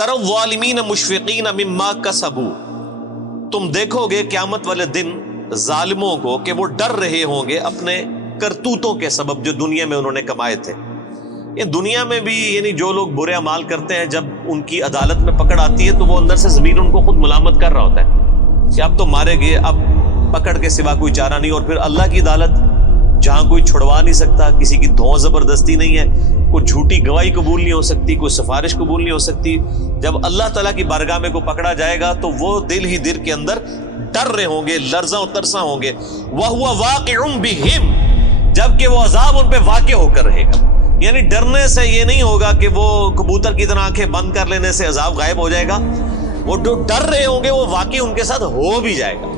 ترى الظالمین مشفقین مما کسبوا، تم دیکھو گے قیامت والے دن ظالموں کو کہ وہ ڈر رہے ہوں گے اپنے کرتوتوں کے سبب جو دنیا میں انہوں نے کمائے تھے۔ یہ دنیا میں بھی یعنی جو لوگ برے اعمال کرتے ہیں جب ان کی عدالت میں پکڑ آتی ہے تو وہ اندر سے ضمیر ان کو خود ملامت کر رہا ہوتا ہے کہ اب تو مارے گئے، اب پکڑ کے سوا کوئی چارہ نہیں۔ اور پھر اللہ کی عدالت جہاں کوئی چھڑوا نہیں سکتا، کسی کی دھوں زبردستی نہیں ہے، کوئی جھوٹی گواہی قبول نہیں ہو سکتی، کوئی سفارش قبول نہیں ہو سکتی، جب اللہ تعالیٰ کی بارگاہ میں کو پکڑا جائے گا تو وہ دل ہی دل کے اندر ڈر رہے ہوں گے، لرزاں و ترساں ہوں گے۔ وَهُوَ وَاقِعٌ بِهِمْ، جبکہ وہ عذاب ان پہ واقع ہو کر رہے گا۔ یعنی ڈرنے سے یہ نہیں ہوگا کہ وہ کبوتر کی طرح آنکھیں بند کر لینے سے عذاب غائب ہو جائے گا، وہ جو ڈر رہے ہوں گے وہ واقعی ان کے ساتھ ہو بھی جائے گا۔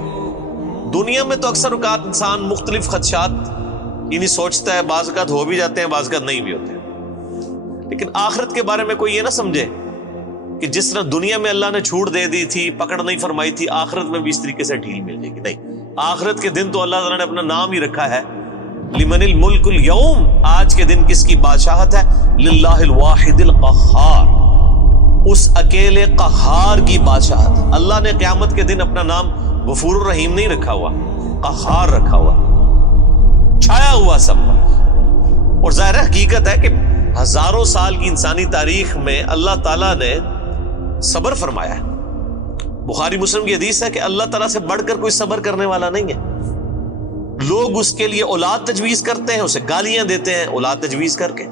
دنیا میں تو اکثر اوقات انسان مختلف خدشات یعنی سوچتا ہے، بعض اوقات ہو بھی جاتے ہیں، بعض اوقات نہیں بھی ہوتے ہیں، لیکن آخرت کے بارے میں کوئی یہ نہ سمجھے کہ جس طرح دنیا میں اللہ نے چھوٹ دے دی تھی، پکڑ نہیں فرمائی تھی، آخرت میں بھی اس طریقے سے ڈھیل مل جائے گی۔ نہیں، آخرت کے دن تو اللہ تعالیٰ نے اپنا نام ہی رکھا ہے، لمن الملک اليوم، آج کے دن کس کی بادشاہت ہے؟ للہ الواحد القہار، اس اکیلے قہار کی بادشاہت۔ اللہ نے قیامت کے دن اپنا نام غفور الرحیم نہیں رکھا ہوا، قہار رکھا ہوا، چھایا ہوا سب پر۔ اور ظاہر حقیقت ہے کہ ہزاروں سال کی انسانی تاریخ میں اللہ تعالیٰ نے صبر فرمایا ہے۔ بخاری مسلم کی حدیث ہے کہ اللہ تعالیٰ سے بڑھ کر کوئی صبر کرنے والا نہیں ہے۔ لوگ اس کے لیے اولاد تجویز کرتے ہیں، اسے گالیاں دیتے ہیں اولاد تجویز کر کے،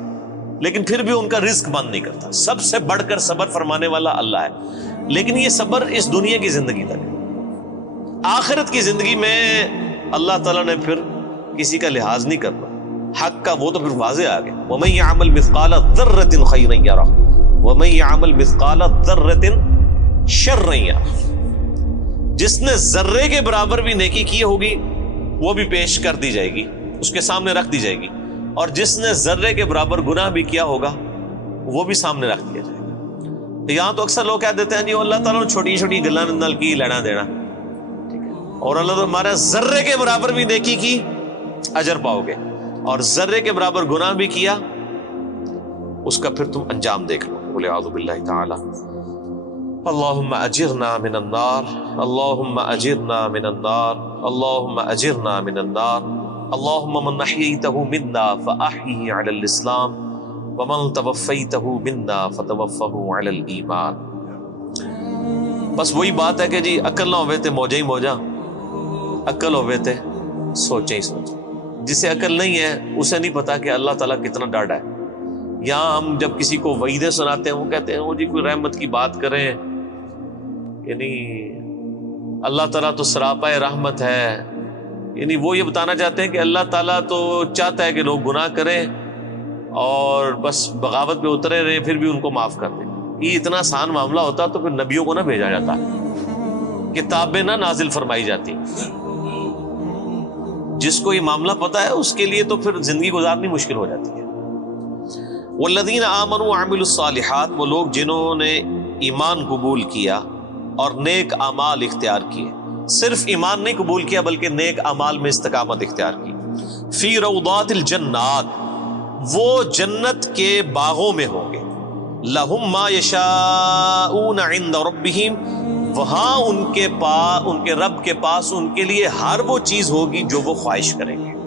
لیکن پھر بھی ان کا رزق بند نہیں کرتا۔ سب سے بڑھ کر صبر فرمانے والا اللہ ہے، لیکن یہ صبر اس دنیا کی زندگی تک ہے۔ آخرت کی زندگی میں اللہ تعالیٰ نے پھر کسی کا لحاظ نہیں کرنا، حق کا وہ تو پھر واضح آ گیا۔ وَمَن يَعْمَلْ مِثْقَالَ ذَرَّةٍ خَيْرًا يَرَهُ وَمَن يَعْمَلْ مِثْقَالَ ذَرَّةٍ شَرًّا يَرَهُ، جس نے ذرے کے برابر بھی نیکی کی ہوگی وہ بھی پیش کر دی جائے گی، اس کے سامنے رکھ دی جائے گی، اور جس نے ذرے کے برابر گناہ بھی کیا ہوگا وہ بھی سامنے رکھ دیا جائے گا۔ یہاں تو اکثر لوگ کہہ دیتے ہیں جی اللہ تعالیٰ نے چھوٹی چھوٹی گلاں نال کی لینا دینا، اور اللہ تعالیٰ ہمارا ذرے کے برابر بھی نیکی کی اجر پاؤ گے، اور ذرے کے برابر گناہ بھی کیا اس کا پھر تم انجام دیکھ لو۔ والعیاذ باللہ تعالی۔ اللہم اجرنا من النار، اللہم اجرنا من النار، اللہم اجرنا من النار، اللہم من احییتہ منا فاحیہ علی الاسلام ومن توفیتہ منا فتوفہ علی الایمان۔ بس وہی بات ہے کہ جی عقل نہ ہوئے تے موجہ ہی موجہ، عقل ہوئے تے سوچیں ہی سوچیں۔ جسے عقل نہیں ہے اسے نہیں پتا کہ اللہ تعالیٰ کتنا ڈاڈا ہے۔ یہاں ہم جب کسی کو وعیدیں سناتے ہیں وہ کہتے ہیں وہ جی کوئی رحمت کی بات کریں، یعنی اللہ تعالیٰ تو سراپا رحمت ہے، یعنی وہ یہ بتانا چاہتے ہیں کہ اللہ تعالیٰ تو چاہتا ہے کہ لوگ گناہ کریں اور بس بغاوت پہ اترے رہے پھر بھی ان کو معاف کر دیں۔ یہ اتنا آسان معاملہ ہوتا تو پھر نبیوں کو نہ بھیجا جاتا، کتابیں نہ نازل فرمائی جاتی۔ جس کو یہ معاملہ پتا ہے اس کے لیے تو پھر زندگی گزارنی مشکل ہو جاتی ہے۔ والذین آمنوا وعملوا الصالحات، وہ لوگ جنہوں نے ایمان قبول کیا اور نیک اعمال اختیار کیے، صرف ایمان نہیں قبول کیا بلکہ نیک اعمال میں استقامت اختیار کی۔ فی روضات الجنات، وہ جنت کے باغوں میں ہوں گے۔ لہم ما یشاءون عند ربہم، وہاں ان کے رب کے پاس ان کے لیے ہر وہ چیز ہوگی جو وہ خواہش کریں گے۔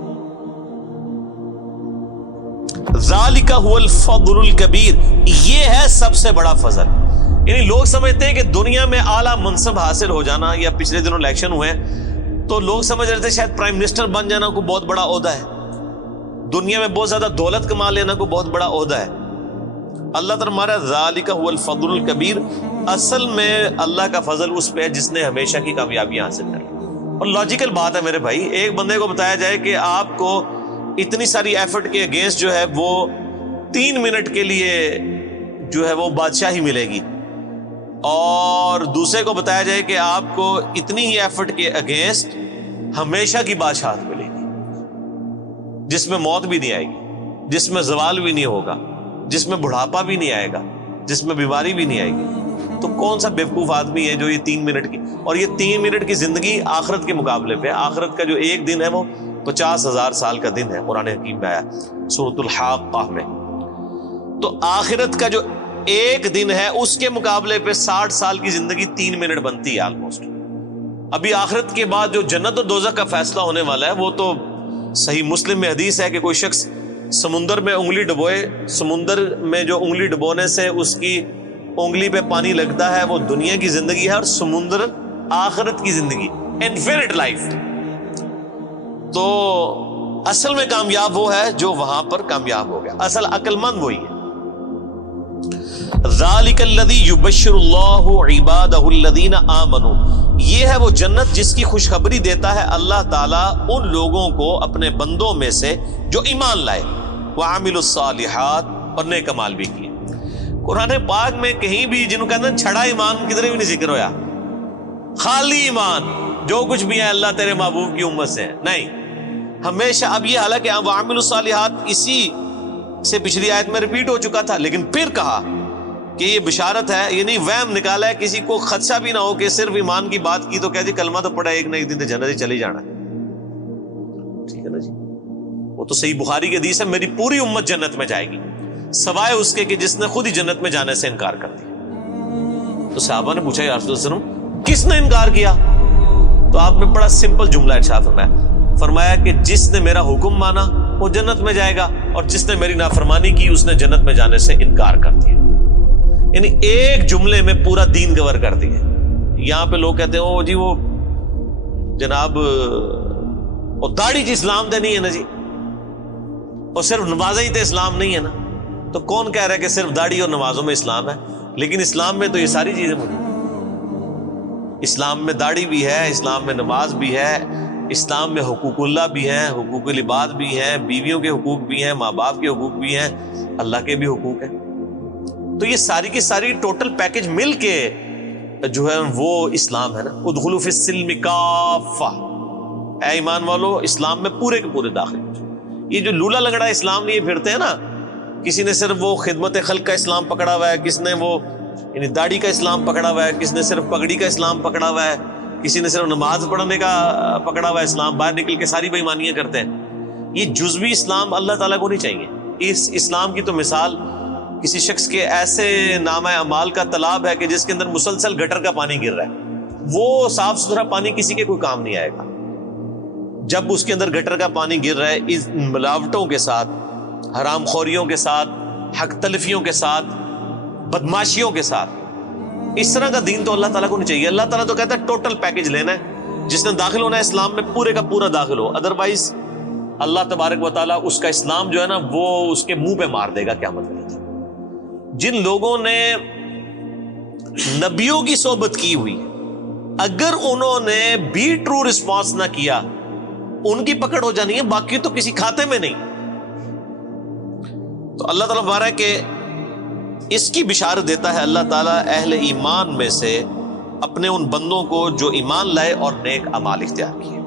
ذالک هو الفضل الکبیر، یہ ہے سب سے بڑا فضل۔ یعنی لوگ سمجھتے ہیں کہ دنیا میں اعلیٰ منصب حاصل ہو جانا، یا پچھلے دنوں الیکشن ہوئے ہیں تو لوگ سمجھ رہے تھے شاید پرائم منسٹر بن جانا کوئی بہت بڑا عہدہ ہے، دنیا میں بہت زیادہ دولت کما لینا کوئی بہت بڑا عہدہ ہے۔ اللہ تعالیٰ ہمارا ذالک هو الفضل الکبیر، اصل میں اللہ کا فضل اس پہ ہے جس نے ہمیشہ کی کامیابیاں حاصل کر لی۔ اور لاجیکل بات ہے میرے بھائی، ایک بندے کو بتایا جائے کہ آپ کو اتنی ساری ایفرٹ کے اگینسٹ جو ہے وہ 3 منٹ کے لیے جو ہے وہ بادشاہی ملے گی، اور دوسرے کو بتایا جائے کہ آپ کو اتنی ہی ایفرٹ کے اگینسٹ ہمیشہ کی بادشاہت ملے گی، جس میں موت بھی نہیں آئے گی، جس میں زوال بھی نہیں ہوگا، جس میں بڑھاپا بھی نہیں آئے گا، جس میں بیماری بھی نہیں آئے گی، تو کون سا بیوقوف آدمی ہے جو یہ 3 منٹ کی، اور یہ 3 منٹ کی زندگی آخرت کے مقابلے پہ، آخرت کا جو ایک دن ہے وہ 50,000 سال کا دن ہے، قرآن حکیم میں آیا سورۃ الحاقہ میں۔ تو آخرت کا جو ایک دن ہے اس کے مقابلے پہ 60 سال کی زندگی 3 منٹ بنتی ہے آلموسٹ. ابھی آخرت کے بعد جو جنت اور دوزخ کا فیصلہ ہونے والا ہے وہ تو صحیح مسلم میں حدیث ہے کہ کوئی شخص سمندر میں انگلی ڈبوئے, سمندر میں جو انگلی ڈبونے سے اس کی انگلی پہ پانی لگتا ہے وہ دنیا کی زندگی ہے, اور سمندر آخرت کی زندگی, انفینٹ لائف. تو اصل میں کامیاب وہ ہے جو وہاں پر کامیاب ہو گیا, اصل عقل مند وہی ہے. ذالک الذی یبشر اللہ عبادہ الذین آمنوا, یہ ہے وہ جنت جس کی خوشخبری دیتا ہے اللہ تعالیٰ ان لوگوں کو اپنے بندوں میں سے جو ایمان لائے, وعملوا الصالحات, اور نیک اعمال بھی کیے. قرآن پاک میں کہیں بھی جنہوں کہتے ہیں چھڑا ایمان کدھر بھی نہیں ذکر ہویا, خالی ایمان جو کچھ بھی ہے اللہ تیرے محبوب کی امت سے ہے, نہیں. ہمیشہ اب یہ حالانکہ وعملوا الصالحات اسی سے پچھلی آیت میں ریپیٹ ہو چکا تھا, لیکن پھر کہا کہ یہ بشارت ہے, یعنی وہم نکالا ہے, کسی کو خدشہ بھی نہ ہو کہ صرف ایمان کی بات کی تو کہہ جی کلمہ تو پڑھا ایک نہ ایک دن تو جنت ہی چلی جانا ہے. ٹھیک ہے نا جی, وہ تو صحیح بخاری کی حدیث ہے, میری پوری امت جنت میں جائے گی سوائے اس کے کہ جس نے خود ہی جنت میں جانے سے انکار کر دیا. تو صحابہ نے پوچھا یا رسول اللہ صلی اللہ علیہ وسلم کس نے انکار کیا؟ تو آپ نے بڑا سمپل جملہ ارشاد فرمایا کہ جس نے میرا حکم مانا وہ جنت میں جائے گا, اور جس نے میری نافرمانی کی اس نے جنت میں جانے سے انکار کر دیا. یعنی ایک جملے میں پورا دین کور کر دیا. یہاں پہ لوگ کہتے ہیں او جی وہ جناب اور داڑھی چ اسلام دے نہیں ہے نا جی, اور صرف نمازیں ہی تو اسلام نہیں ہے نا. تو کون کہہ رہا ہے کہ صرف داڑھی اور نمازوں میں اسلام ہے؟ لیکن اسلام میں تو یہ ساری چیزیں موجود ہیں. اسلام میں داڑھی بھی ہے, اسلام میں نماز بھی ہے, اسلام میں حقوق اللہ بھی ہیں, حقوق العباد بھی ہیں, بیویوں کے حقوق بھی ہیں, ماں باپ کے حقوق بھی ہیں, اللہ کے بھی حقوق ہیں. تو یہ ساری کی ساری ٹوٹل پیکج مل کے جو ہے وہ اسلام ہے نا. ادخلوا فی السلم کافہ, اے ایمان والو اسلام میں پورے کے پورے داخل ہو جائے. یہ جو لولا لنگڑا اسلام لیے پھرتے ہیں نا, کسی نے صرف وہ خدمت خلق کا اسلام پکڑا ہوا ہے, کس نے وہ یعنی داڑھی کا اسلام پکڑا ہوا ہے, کس نے صرف پگڑی کا اسلام پکڑا ہوا ہے, کسی نے صرف نماز پڑھنے کا پکڑا ہوا ہے اسلام, باہر نکل کے ساری بے ایمانیاں کرتے ہیں. یہ جزوی اسلام اللہ تعالیٰ کو نہیں چاہیے. اس اسلام کی تو مثال کسی شخص کے ایسے نامہ اعمال کا تالاب ہے کہ جس کے اندر مسلسل گٹر کا پانی گر رہا ہے. وہ صاف ستھرا پانی کسی کے کوئی کام نہیں آئے گا. جب اس کے اندر گٹر کا پانی گر رہا ہے اس ملاوٹوں کے ساتھ, حرام خوریوں کے ساتھ, حق تلفیوں کے ساتھ, بدماشیوں کے ساتھ, اس طرح کا دین تو اللہ تعالیٰ کو نہیں چاہیے. اللہ تعالیٰ تو کہتا ہے ٹوٹل پیکج لینا ہے, جس نے داخل ہونا ہے اسلام میں پورے کا پورا داخل ہو, ادروائز اللہ تبارک و تعالیٰ اس کا اسلام جو ہے نا وہ اس کے منہ پہ مار دے گا قیامت کے دن. جن لوگوں نے نبیوں کی صحبت کی ہوئی, اگر انہوں نے بھی ٹرو رسپانس نہ کیا ان کی پکڑ ہو جانی ہے, باقی تو کسی کھاتے میں نہیں. تو اللہ تعالیٰ بارہ کہ اس کی بشارت دیتا ہے اللہ تعالیٰ اہل ایمان میں سے اپنے ان بندوں کو جو ایمان لائے اور نیک اعمال اختیار کیے.